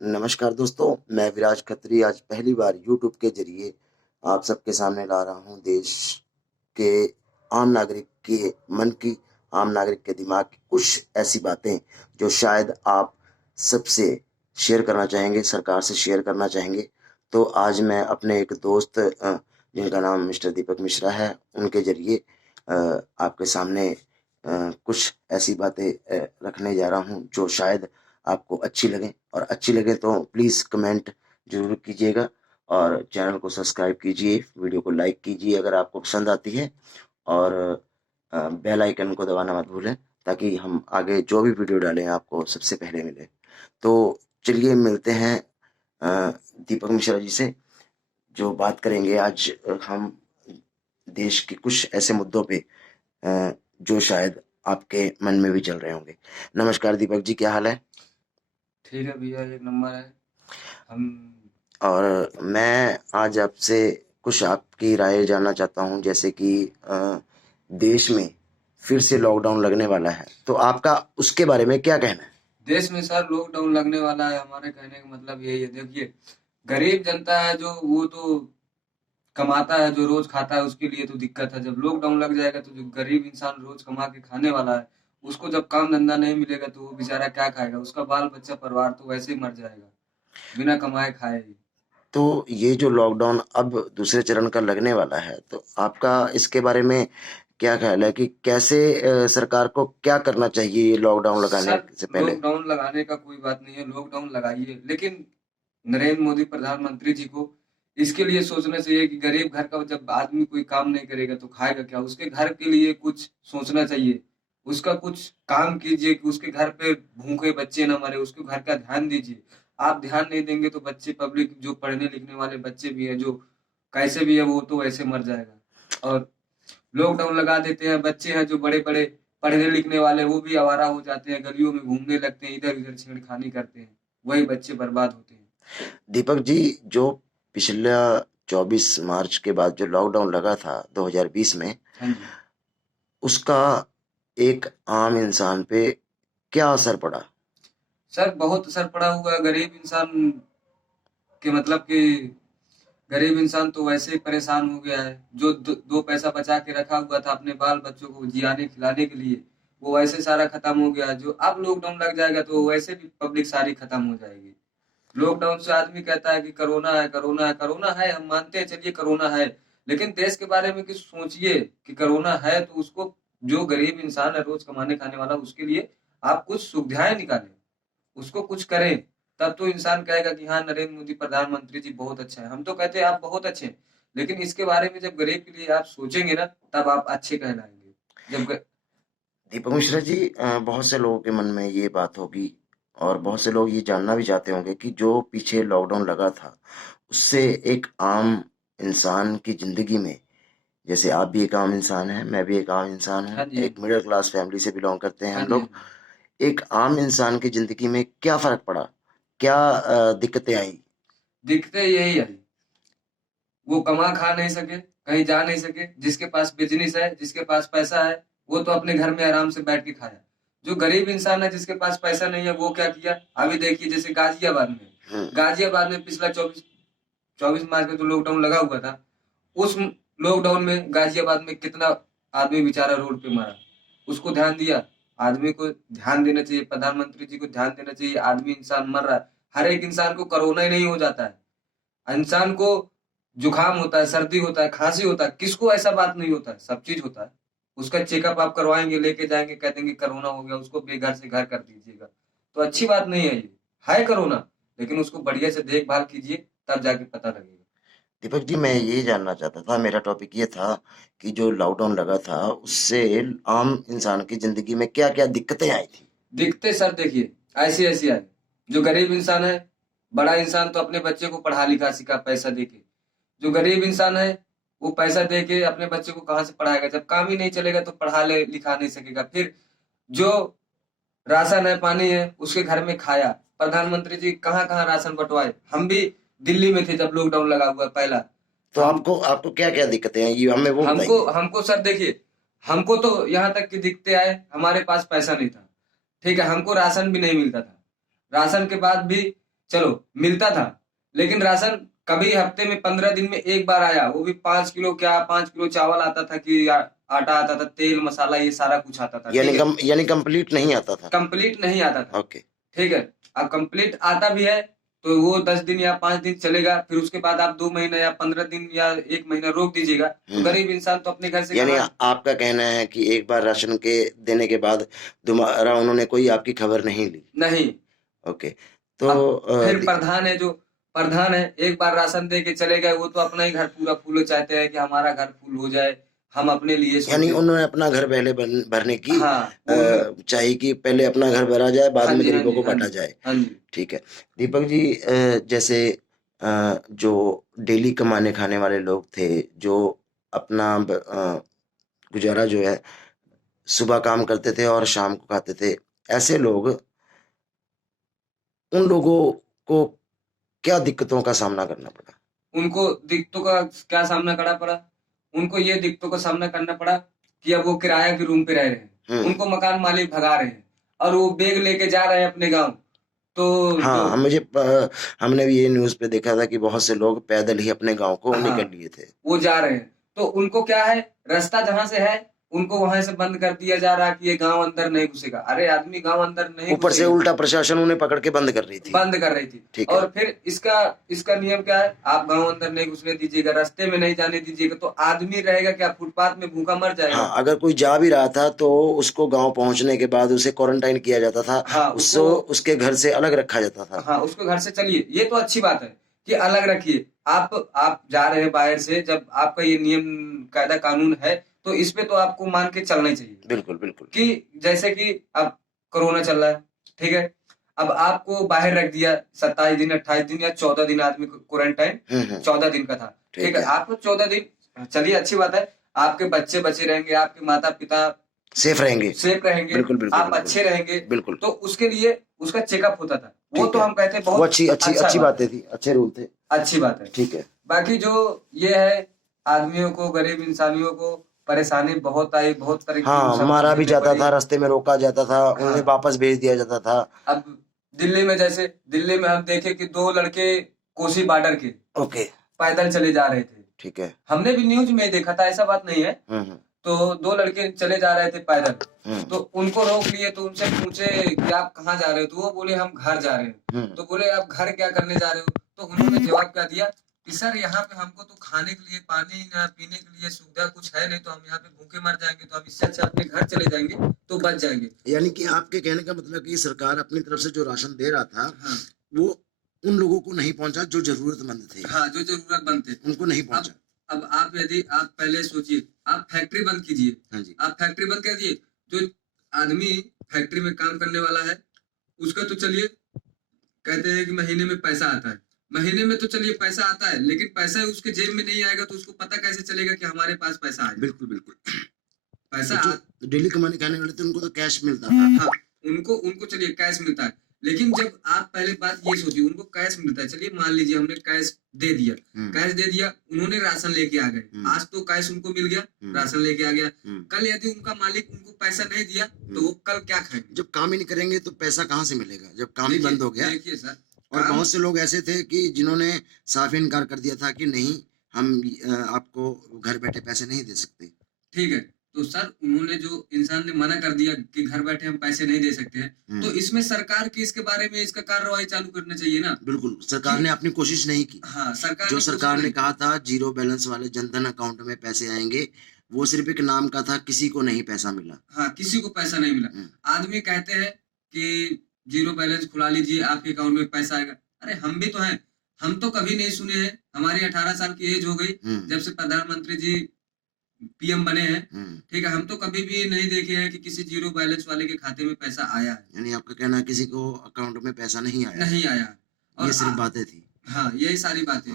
नमस्कार दोस्तों, मैं विराज खत्री आज पहली बार यूट्यूब के जरिए आप सबके सामने ला रहा हूँ देश के आम नागरिक के मन की, आम नागरिक के दिमाग की कुछ ऐसी बातें जो शायद आप सबसे शेयर करना चाहेंगे, सरकार से शेयर करना चाहेंगे। तो आज मैं अपने एक दोस्त जिनका नाम मिस्टर दीपक मिश्रा है, उनके जरिए आपके सामने कुछ ऐसी बातें रखने जा रहा हूँ जो शायद आपको अच्छी लगें, और अच्छी लगे तो प्लीज़ कमेंट ज़रूर कीजिएगा और चैनल को सब्सक्राइब कीजिए, वीडियो को लाइक कीजिए अगर आपको पसंद आती है, और बेल आइकन को दबाना मत भूलें ताकि हम आगे जो भी वीडियो डालें आपको सबसे पहले मिले। तो चलिए मिलते हैं दीपक मिश्रा जी से, जो बात करेंगे आज हम देश के कुछ ऐसे मुद्दों पे जो शायद आपके मन में भी चल रहे होंगे। नमस्कार दीपक जी, क्या हाल है? ठीक है भैया, एक नंबर है। हम और मैं आज आपसे कुछ आपकी राय जानना चाहता हूँ, जैसे कि देश में फिर से लॉकडाउन लगने वाला है, तो आपका उसके बारे में क्या कहना है? देश में सर लॉकडाउन लगने वाला है, हमारे कहने का मतलब यही है। देखिए, गरीब जनता है जो वो तो कमाता है, जो रोज खाता है उसके लिए तो दिक्कत है। जब लॉकडाउन लग जाएगा तो जो गरीब इंसान रोज कमा के खाने वाला है, उसको जब काम धंधा नहीं मिलेगा तो वो बेचारा क्या खाएगा? उसका बाल बच्चा परिवार तो वैसे ही मर जाएगा, बिना कमाए खाए ही। तो ये जो लॉकडाउन अब दूसरे चरण का लगने वाला है, तो आपका इसके बारे में क्या ख्याल है कि कैसे सरकार को क्या करना चाहिए ये लॉकडाउन लगाने सर, से पहले? लॉकडाउन लगाने का कोई बात नहीं है, लॉकडाउन लगाइए, लेकिन नरेंद्र मोदी प्रधानमंत्री जी को इसके लिए सोचना चाहिए कि गरीब घर का जब आदमी कोई काम नहीं करेगा तो खाएगा क्या? उसके घर के लिए कुछ सोचना चाहिए, उसका कुछ काम कीजिए कि उसके घर पे भूखे बच्चे ना मरे, उसके घर का ध्यान दीजिए। आप ध्यान नहीं देंगे तो बच्चे, पब्लिक जो पढ़ने लिखने वाले बच्चे भी हैं, जो कैसे भी है वो तो वैसे मर जाएगा। और लॉकडाउन लगा देते हैं, बच्चे हैं जो बड़े बड़े पढ़ने लिखने वाले वो भी आवारा हो जाते हैं, गलियों में घूमने लगते हैं, इधर उधर छेड़खानी करते हैं, वही बच्चे बर्बाद होते हैं। दीपक जी, जो पिछला 24 मार्च के बाद जो लॉकडाउन लगा था 2020 में, हाँ जी। उसका एक आम इंसान पे क्या असर पड़ा? सर बहुत असर पड़ा हुआ है, गरीब इंसान के मतलब कि गरीब इंसान तो वैसे ही परेशान हो गया है। जो दो पैसा बचा के रखा हुआ था अपने बाल बच्चों को जियाने खिलाने के लिए, वो वैसे सारा खत्म हो गया। जो अब लॉकडाउन लग जाएगा तो वैसे भी पब्लिक सारी खत्म हो जाएगी। लॉकडाउन से आदमी कहता है कि कोरोना है, कोरोना है, कोरोना है, हम मानते हैं, चलिए कोरोना है, लेकिन देश के बारे में कुछ सोचिए कि कोरोना है तो उसको, जो गरीब इंसान है रोज कमाने खाने वाला, उसके लिए आप कुछ सुविधाएं निकालें, उसको कुछ करें। तब तो इंसान कहेगा कि हाँ, नरेंद्र मोदी प्रधानमंत्री जी बहुत अच्छा है। हम तो कहते हैं आप बहुत अच्छे हैं, लेकिन इसके बारे में जब गरीब के लिए आप सोचेंगे ना, तब आप अच्छे कहलाएंगे। जब दीपक मिश्रा जी, बहुत से लोगों के मन में ये बात होगी, और बहुत से लोग ये जानना भी चाहते होंगे कि जो पीछे लॉकडाउन लगा था, उससे एक आम इंसान की जिंदगी में, जैसे आप भी एक आम इंसान हैं, मैं भी एक आम इंसान हाँ हूँ, जी, हाँ एक जी, मिडिल क्लास फैमिली से बिलोंग करते हैं हाँ हम जी, हाँ लोग। जी। एक आम इंसान की जिंदगी में क्या फर्क पड़ा, क्या दिक्कतें आई? दिखते यही है, वो कमा खा नहीं सके, कहीं जा नहीं सके। जिसके पास बिजनेस है, जिसके पास पैसा है, वो तो अपने घर में आराम से बैठ के खाया। जो गरीब इंसान है, जिसके पास पैसा नहीं है, वो क्या किया? अभी देखिए, जैसे हम्म। गाजियाबाद में पिछला 24 मार्च में तो लॉकडाउन लगा हुआ था। उस लॉकडाउन में गाजियाबाद में कितना आदमी बेचारा रोड पे मरा, उसको ध्यान दिया? आदमी को ध्यान देना चाहिए, प्रधानमंत्री जी को ध्यान देना चाहिए। आदमी इंसान मर रहा है, हर एक इंसान को कोरोना ही नहीं हो जाता है। इंसान को जुकाम होता है, सर्दी होता है, खांसी होता है, किसको ऐसा बात नहीं होता है? सब चीज होता है। उसका चेकअप आप करवाएंगे, लेके जाएंगे, कह देंगे कोरोना हो गया, उसको बेघर से घर कर दीजिएगा। तो अच्छी बात नहीं है ये, है कोरोना, लेकिन उसको बढ़िया से देखभाल कीजिए, तब जाके पता लगेगा। दीपक जी, मैं ये जानना चाहता था, मेरा टॉपिक ये था कि जो लॉकडाउन लगा था उससे आम इंसान की जिंदगी में क्या क्या दिक्कतें आई थी? दिखते सर देखिए, ऐसी ऐसी आई। जो गरीब इंसान है, बड़ा इंसान तो अपने बच्चे को पढ़ा लिखा सिखा पैसा देके। जो गरीब इंसान है, वो पैसा दे के अपने बच्चे को कहाँ से पढ़ाएगा? जब काम ही नहीं चलेगा तो पढ़ा ले लिखा नहीं सकेगा। फिर जो राशन है, पानी है, उसके घर में खाया। प्रधानमंत्री जी कहाँ कहाँ राशन बंटवाए। हम भी दिल्ली में थे जब लॉकडाउन लगा हुआ पहला। तो हम आपको आपको क्या क्या दिक्कतें आई, ये हमें वो हमको बताइए। हमको सर देखिए, हमको तो यहाँ तक कि दिखते आए, हमारे पास पैसा नहीं था, ठीक है, हमको राशन भी नहीं मिलता था। राशन के बाद भी चलो मिलता था, लेकिन राशन कभी हफ्ते में 15 दिन में एक बार आया, वो भी 5 किलो, क्या 5 किलो चावल आता था कि आटा आता था, तेल मसाला ये सारा कुछ आता था, ठीक है। यानी कंप्लीट नहीं आता था। कंप्लीट नहीं आता था, ओके। ठीक है। अब कंप्लीट आता भी है तो वो 10 दिन या 5 दिन चलेगा, फिर उसके बाद आप 2 महीना या 15 दिन या 1 महीना रोक दीजिएगा, तो गरीब इंसान तो अपने घर से यानी कहाँ। आपका कहना है कि एक बार राशन के देने के बाद दोबारा उन्होंने कोई आपकी खबर नहीं ली। नहीं। ओके। तो अब फिर प्रधान है, जो प्रधान है, एक बार राशन दे के चले गए, वो तो अपना ही घर पूरा फूल चाहते हैं कि हमारा घर फुल हो जाए, हम अपने लिए यानी सोचे। उन्होंने अपना घर पहले भरने की हाँ चाहिए कि पहले अपना घर भरा जाए, बाद हाँ में जी, हाँ गरीबों जी, को हाँ बांटा जी, जाए। हाँ जी। ठीक है। दीपक जी, जैसे जो डेली कमाने खाने वाले लोग थे, जो अपना गुजारा जो है सुबह काम करते थे और शाम को खाते थे, ऐसे लोग, उन लोगों को क्या दिक्कतों का सामना करना पड़ा? उनको दिक्कतों का क्या सामना करना पड़ा? उनको ये दिक्कतों का सामना करना पड़ा कि अब वो किराया के रूम पे रह रहे हैं, उनको मकान मालिक भगा रहे हैं और वो बैग लेके जा रहे हैं अपने गांव। तो हाँ, हमने भी ये न्यूज़ पे देखा था कि बहुत से लोग पैदल ही अपने गांव को हाँ, निकल लिए थे। वो जा रहे हैं, तो उनको क्या है, रास्ता जहां से है उनको वहां से बंद कर दिया जा रहा कि ये गांव अंदर नहीं घुसेगा। अरे आदमी गांव अंदर नहीं ऊपर से घुसेगा, उल्टा प्रशासन उन्हें पकड़ के बंद कर रही थी। बंद कर रही थी। ठीक है। और फिर इसका इसका नियम क्या है, आप गांव अंदर नहीं घुसने दीजिएगा, रास्ते में नहीं जाने दीजिएगा, तो आदमी रहेगा क्या, फुटपाथ में भूखा मर जाएगा। हाँ, अगर कोई जा भी रहा था तो उसको गांव पहुंचने के बाद उसे क्वारंटाइन किया जाता था। हाँ, उसको उसके घर से अलग रखा जाता था। हाँ, उसको घर से चलिए, ये तो अच्छी बात है कि अलग रखिए। आप जा रहे हैं बाहर से, जब आपका ये नियम कायदा कानून है तो इस पे तो आपको मान के चलना ही चाहिए। बिल्कुल बिल्कुल। कि जैसे कि अब कोरोना चल रहा है, ठीक है, अब आपको बाहर रख दिया 27 दिन, 28 दिन या 14 दिन, आदमी को क्वारंटाइन 14 दिन का था, ठीक है। आपको 14 दिन, चलिए अच्छी बात है, आपके बच्चे बचे रहेंगे, आपके माता पिता सेफ रहेंगे। बिल्कुल बिल्कुल, आप अच्छे रहेंगे बिल्कुल। तो उसके लिए उसका चेकअप होता था, वो तो हम कहते हैं बहुत अच्छी बातें थी, अच्छे रूल थे, अच्छी बात है, ठीक है। बाकी जो ये है, आदमियों को, गरीब इंसानियों को परेशानी बहुत आई, बहुत तरह की हाँ, मारा भी जाता था, रास्ते में रोका जाता था, उन्हें वापस भेज दिया जाता था। अब दिल्ली में, जैसे दिल्ली में हम देखे कि 2 लड़के कोसी बॉर्डर के ओके पैदल चले जा रहे थे, ठीक है। हमने भी न्यूज में देखा था, ऐसा बात नहीं है। तो 2 लड़के चले जा रहे थे पैदल, तो उनको रोक लिए, तो उनसे पूछे कि आप कहाँ जा रहे हो, तो वो बोले हम घर जा रहे हैं। तो बोले आप घर क्या करने जा रहे हो, तो उन्होंने जवाब क्या दिया कि सर यहाँ पे हमको तो खाने के लिए, पानी ना पीने के लिए सुविधा कुछ है नहीं, तो हम यहाँ पे भूखे मर जाएंगे, तो हम इससे अच्छा अपने घर चले जाएंगे तो बच जाएंगे। यानी कि आपके कहने का मतलब कि सरकार अपनी तरफ से जो राशन दे रहा था, हाँ, वो उन लोगों को नहीं पहुंचा जो जरूरतमंद थे। हाँ, जो जरूरतमंद थे उनको नहीं पहुंचा। अब आप यदि आप पहले सोचिए, आप फैक्ट्री बंद कीजिए, हाँ जी, आप फैक्ट्री बंद कर दिए, जो आदमी फैक्ट्री में काम करने वाला है उसका तो चलिए कहते हैं कि महीने में पैसा आता है, महीने में तो चलिए पैसा आता है, लेकिन पैसा उसके जेब में नहीं आएगा तो उसको पता कैसे चलेगा कि हमारे पास पैसा आएगा। बिल्कुल बिल्कुल, पैसा जो डेली कमाने खाने वाले थे उनको तो कैश मिलता था। हाँ, उनको चलिए कैश मिलता है, लेकिन जब आप पहले बात ये सोचिए, उनको कैश मिलता है, चलिए मान लीजिए हमने कैश दे दिया, उन्होंने राशन लेके आ गए, आज तो कैश उनको मिल गया, राशन लेके आ गया, कल यदि उनका मालिक उनको पैसा नहीं दिया तो वो कल क्या खाएंगे? जब काम ही नहीं करेंगे तो पैसा कहाँ से मिलेगा, जब काम ही बंद हो गया। देखिए सर, और बहुत से लोग ऐसे थे कि जिन्होंने साफ इनकार कर दिया था कि नहीं, हम आपको घर बैठे पैसे नहीं दे सकते। ठीक है, तो सर उन्होंने, जो इंसान ने मना कर दिया कि घर बैठे हम पैसे नहीं दे सकते हैं, तो इसमें सरकार की इसके बारे में इसका कार्रवाई चालू करना चाहिए ना। बिल्कुल, सरकार ने अपनी कोशिश नहीं की। हाँ, सरकार ने कहा था जीरो बैलेंस वाले जनधन अकाउंट में पैसे आएंगे, वो सिर्फ एक नाम का था, किसी को नहीं पैसा मिला। हाँ, किसी को पैसा नहीं मिला। आदमी कहते हैं कि जीरो बैलेंस खुला लीजिए, आपके अकाउंट में पैसा आएगा। अरे हम भी तो हैं, हम तो कभी नहीं सुने हैं, हमारी 18 साल की एज हो गई जब से प्रधानमंत्री जी पीएम बने हैं, ठीक है, हम तो कभी भी नहीं देखे हैं कि किसी जीरो बैलेंस वाले के खाते में पैसा आया है। यानी आपका कहना है किसी को अकाउंट में पैसा नहीं आया? और ये सिर्फ बातें थी। हाँ, यही सारी बातें।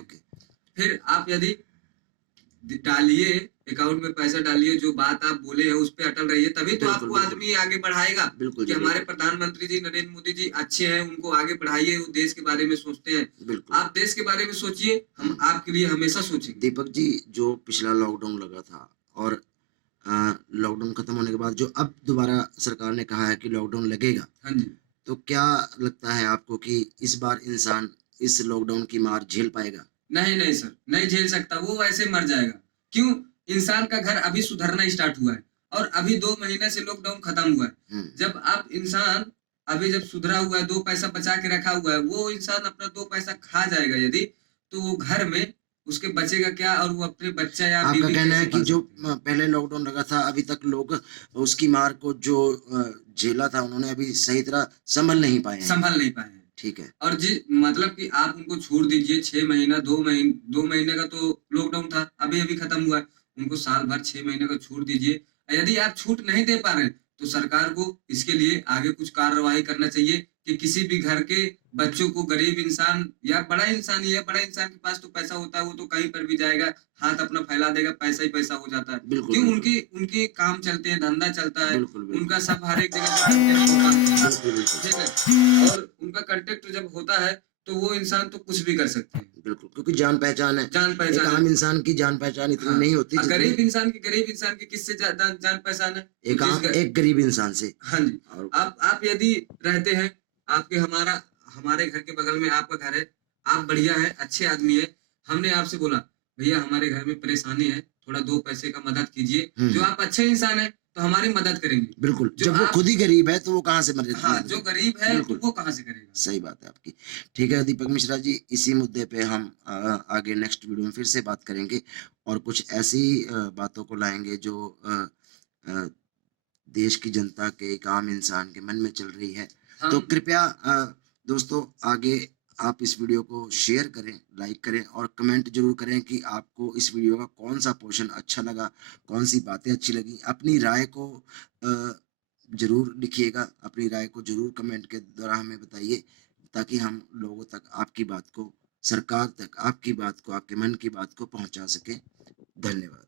फिर आप यदि डालिए अकाउंट में पैसा डालिए, जो बात आप बोले हैं उस पे अटल रहिए, तभी तो आपको आदमी आगे बढ़ाएगा। बिल्कुल, कि हमारे प्रधानमंत्री जी नरेंद्र मोदी जी अच्छे हैं, उनको आगे बढ़ाइए, वो देश के बारे में सोचते हैं। आप देश के बारे में सोचिए, हम आपके लिए हमेशा सोचेंगे। दीपक जी, जो पिछला लॉकडाउन लगा था और लॉकडाउन खत्म होने के बाद जो अब दोबारा सरकार ने कहा है कि लॉकडाउन लगेगा, हाँ जी, तो क्या लगता है आपको कि इस बार इंसान इस लॉकडाउन की मार झेल पाएगा? नहीं नहीं सर, नहीं झेल सकता, वो वैसे मर जाएगा। क्यों? इंसान का घर अभी सुधरना स्टार्ट हुआ है और अभी 2 महीने से लॉकडाउन खत्म हुआ है। जब आप इंसान अभी जब सुधरा हुआ है, 2 पैसा बचा के रखा हुआ है, वो इंसान अपना 2 पैसा खा जाएगा यदि, तो वो घर में उसके बचेगा क्या और वो अपने बच्चा या आपका बीवी कहना है कैसे कि पाल जो सकते हैं? पहले लॉकडाउन लगा था अभी तक लोग उसकी मार को जो झेला था उन्होंने अभी सही तरह संभल नहीं पाए हैं। संभल नहीं पाए हैं। ठीक है। और जी मतलब कि आप उनको छोड़ दीजिए 6 महीना 2 महीने का तो लॉकडाउन था, अभी-अभी खत्म हुआ है। उनको साल भर 6 महीने का छोड़ दीजिए। यदि आप छूट नहीं दे पा रहे हैं, तो सरकार को इसके लिए आगे कुछ कार्रवाई करना चाहिए कि किसी भी घर के बच्चों को गरीब इंसान या बड़ा इंसान ही है, बड़ा इंसान के पास तो पैसा होता है, वो तो कहीं पर भी जाएगा, हाथ अपना फैला देगा, पैसा ही पैसा हो जाता है। बिल्कुल, क्यों? बिल्कुल। उनके उनके काम चलते हैं, धंधा चलता है, बिल्कुल, बिल्कुल। उनका सब हर एक जगह से कॉन्टैक्ट होता है। बिल्कुल, बिल्कुल। ठीक है? और उनका कॉन्टैक्ट जब होता है, तो वो इंसान तो कुछ भी कर सकते हैं। बिल्कुल, क्योंकि जान-पहचान है। जान एक पहचान है। आम इंसान की जान-पहचान इतनी हाँ, नहीं होती जितनी गरीब इंसान की किससे ज़्यादा जान पहचान है? एक जिस ग एक गरीब इंसान से। हाँ जी। और आप यदि रहते हैं, आपके हमारे घर के बगल में आपका घर है, आप बढ़िया हैं, अच्छे आदमी हैं, हमने आपसे बोला, भैया हमारे घर में परेशानी है, थोड़ा 2 पैसे का मदद कीजिए। जो आप अच्छे इंसान हैं, तो हमारी मदद करेंगे। बिल्कुल, जो जब वो आप खुद ही गरीब है तो वो कहाँ से मदद हाँ, मदद जो करेगा? गरीब है, तो बिल्कुल, वो कहाँ से करेगा? सही बात है आपकी। ठीक है दीपक मिश्रा जी, इसी मुद्दे पे हम आगे नेक्स्ट वीडियो में फिर से बात करेंगे और कुछ ऐसी बातों को लाएँगे जो अ, देश की जनता के एक आम इंसान के मन में चल रही है। तो हम कृपया दोस्तों आगे आप इस वीडियो को शेयर करें, लाइक करें और कमेंट ज़रूर करें कि आपको इस वीडियो का कौन-सा पोर्शन अच्छा लगा, कौन-सी बातें अच्छी लगी। अपनी राय को अ, ज़रूर लिखिएगा, अपनी राय को ज़रूर कमेंट के द्वारा हमें बताइए ताकि हम लोगों तक आपकी बात को, सरकार तक आपकी बात को, आपके मन की बात को पहुँचा सकें। धन्यवाद।